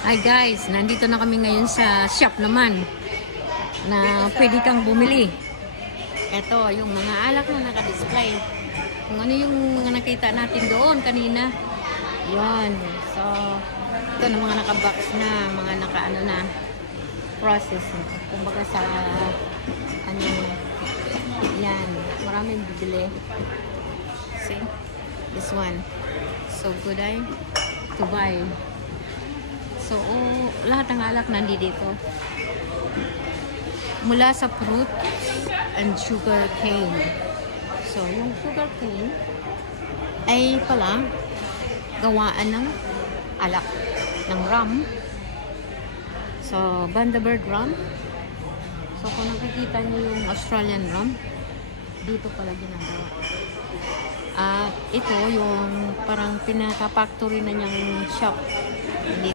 Hi guys, nandito na kami ngayon sa shop naman na pwede kang bumili. Ito, yung mga alak na naka-display. Kung ano yung mga nakita natin doon kanina. Yan. So, ito na mga naka-box na, mga naka-ano na process. Kumbaga sa ano, yan. Maraming bibili. See? This one. So good to buy. So, lahat ng alak nandito. Mula sa fruit and sugar cane. So, yung sugar cane ay pala gawaan ng alak, ng rum. So, Bundaberg rum. So, kung nakikita niyo yung Australian rum, dito pala ginagawa. At ito yung parang pinaka-factory na niyang shop.